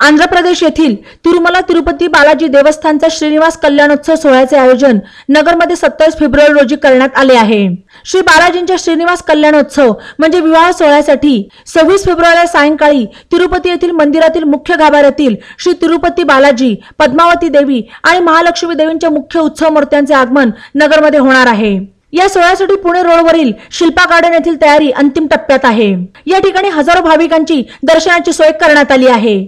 आंध्र प्रदेश येथील तिरुमला तिरुपती बालाजी देवस्थानचा श्रीनिवास कल्याणोत्सव सोहळ्याचे आयोजन नगरमध्ये 27 फेब्रुवारी रोजी करण्यात आले आहे। श्री बालाजींच्या श्रीनिवास कल्याणोत्सव म्हणजे विवाह सोहळ्यासाठी 26 फेब्रुवारीला सायंकाळी तिरुपती येथील मंदिरातील मुख्य गाभाऱ्यातील श्री तिरुपती बालाजी, पद्मावती देवी आणि महालक्ष्मी देवींच्या मुख्य उत्सव मूर्त्यांचे आगमन नगरमध्ये होणार आहे। या सोहळ्यासाठी पुणे रोडवरील शिल्पा गार्डन येथील तयारी अंतिम टप्प्यात आहे। या ठिकाणी हजारो भाविकांची दर्शनाची सोय करण्यात आली आहे।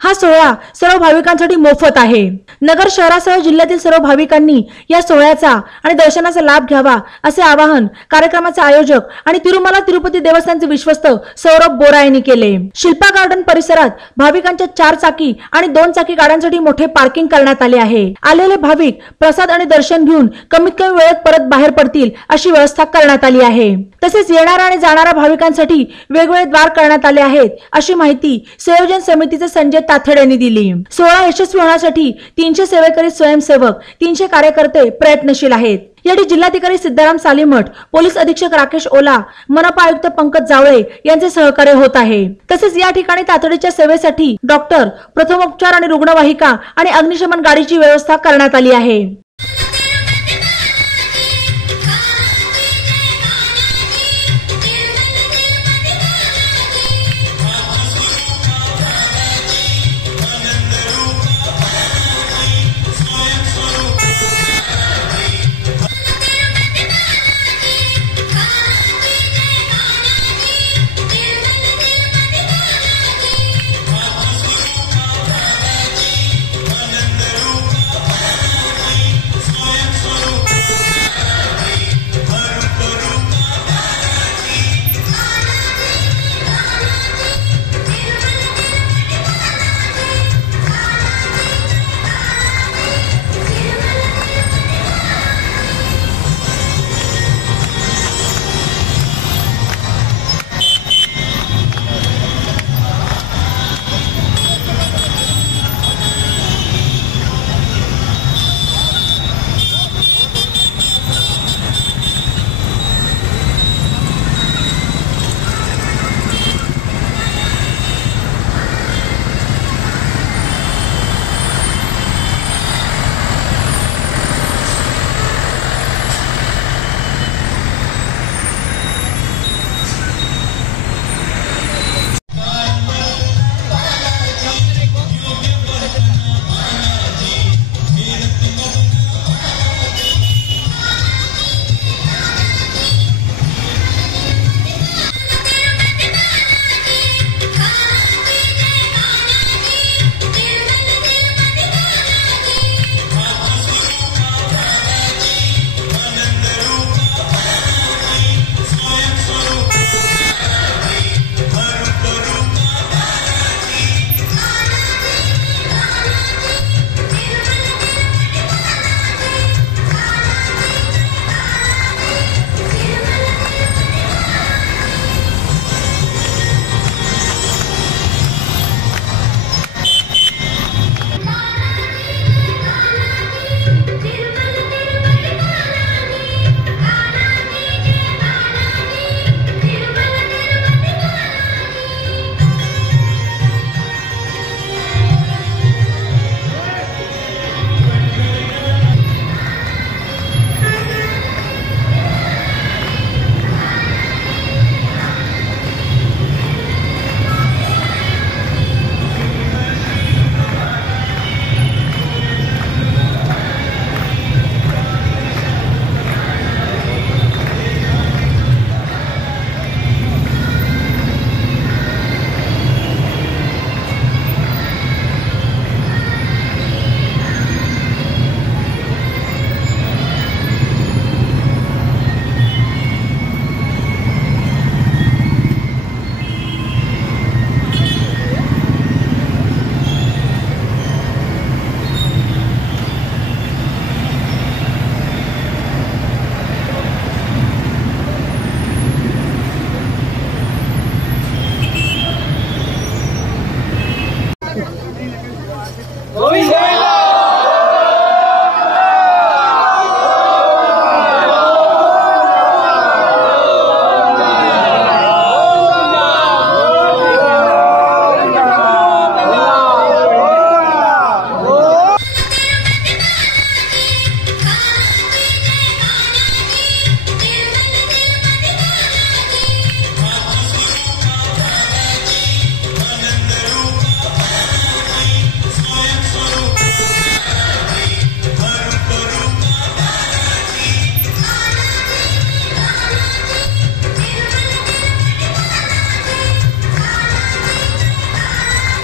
हा सोहळा सर्व भाविकांसाठी मोफत आहे। नगर शहरासह जिल्ह्यातील सर्व भाविकांनी या सोहळ्याचा आणि दर्शनाचा लाभ घ्यावा असे आवाहन कार्यक्रमाचे आयोजक आणि तिरुमला तिरुपती देवस्थानचे विश्वस्त सौरभ बोरा यांनी केले। शिल्पा गार्डन परिसरात भाविकांच्या 4 चाकी आणि 2 चाकी गाड्यांसाठी मोठे पार्किंग करण्यात आले आहे। आलेले भाविक प्रसाद आणि दर्शन घेऊन कमीत कमी वेळेत परत बाहेर पडतील अशी व्यवस्था करण्यात आली आहे। तसेच येणाऱ्या आणि जाणाऱ्या भाविकांसाठी वेगवेगळे द्वार करण्यात आले आहेत अशी माहिती संयोजन समितीचे संजय ताथड यांनी दिली। सोहळा यशस्वी होण्यासाठी 300 सेवेकरी स्वयंसेवक, 300 कार्यकर्ते प्रयत्नशील आहेत। यावेळी जिल्हाधिकारी सिद्धाराम सालीमठ, पोलीस अधीक्षक राकेश ओला, मनपा आयुक्त पंकज जावळे यांचे सहकार्य होत आहे। तसेच या ठिकाणी तातडीच्या सेवेसाठी डॉक्टर, प्रथमोपचार आणि रुग्णवाहिका आणि अग्निशमन गाडीची व्यवस्था करण्यात आली आहे।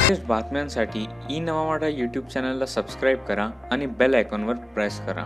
लेटेस्ट बातम्यांसाठी ई नवा मराठा यूट्यूब चॅनलला सबस्क्राईब करा आणि बेल आयकॉनवर प्रेस करा.